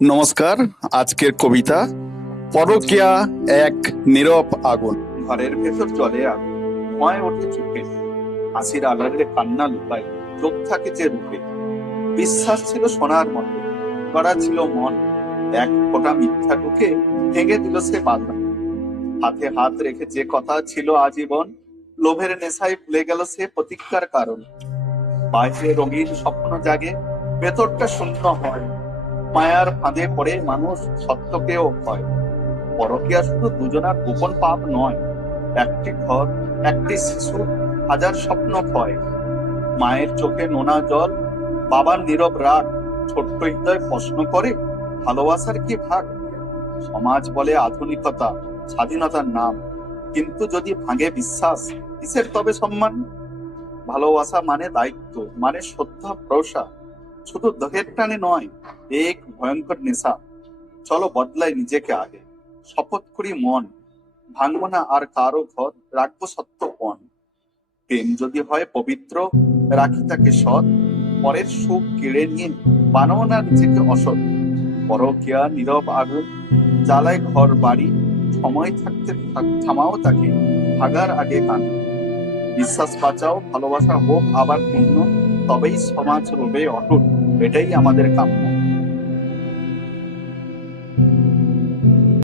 নমস্কার। আজকের কবিতা পরকীয়া এক নীরব আগুন। ঘরের ভেতর জলে আগুন, ধোঁয়ায় ওঠে চোখে, হাসির আড়ালে কান্না লুকায়, চোখ থাকে যে রূপে। বিশ্বাস ছিল সোনার মতো, গড়া ছিল মন, এক ফোঁটা মিথ্যা ঢুকে ভেঙে দিল সে বাঁধন। হাতে হাত রেখে যে কথা ছিল আজীবন, লোভের নেশায় ভুলে গেল সে প্রতিজ্ঞার কারণ। বাইরে রঙিন স্বপ্ন জাগে, ভেতরটা শূন্য হয়, মায়ার ফাঁদে পড়ে মানুষ সত্যকেও ভয়। পরকীয়া শুধু দুজনার গোপন পাপ নয়, একটি ঘর, একটি শিশু, হাজার স্বপ্ন ক্ষয়। মায়ের চোখে নোনা জল, বাবার নীরব রাগ, ছোট্ট হৃদয় প্রশ্ন করে ভালোবাসার কি ভাগ। সমাজ বলে আধুনিকতা, স্বাধীনতার নাম, কিন্তু যদি ভাঙে বিশ্বাস, কিসের তবে সম্মান। ভালোবাসা মানে দায়িত্ব, মানে শ্রদ্ধা ভরসা, শুধু দেহের টানে নয়, এক ভয়ঙ্কর নেশা। চলো বদলাই নিজেকে আগে, শপথ করি মন, ভাঙবো না আর কারো ঘর, রাখবো সত্য পণ। প্রেম যদি হয় পবিত্র, রাখি তাকে সৎ, পরের সুখ কেড়ে নিয়ে বানাও না নিজেকে অসৎ। পরকীয়া নীরব আগুন, জ্বালায় ঘর বাড়ি, সময় থাকতে থামাও তাকে, ভাগার আগে কান। বিশ্বাস বাঁচাও, ভালোবাসা হোক আবার পূর্ণ, তবেই সমাজ রবে অটুট, এটাই আমাদের কাম্য।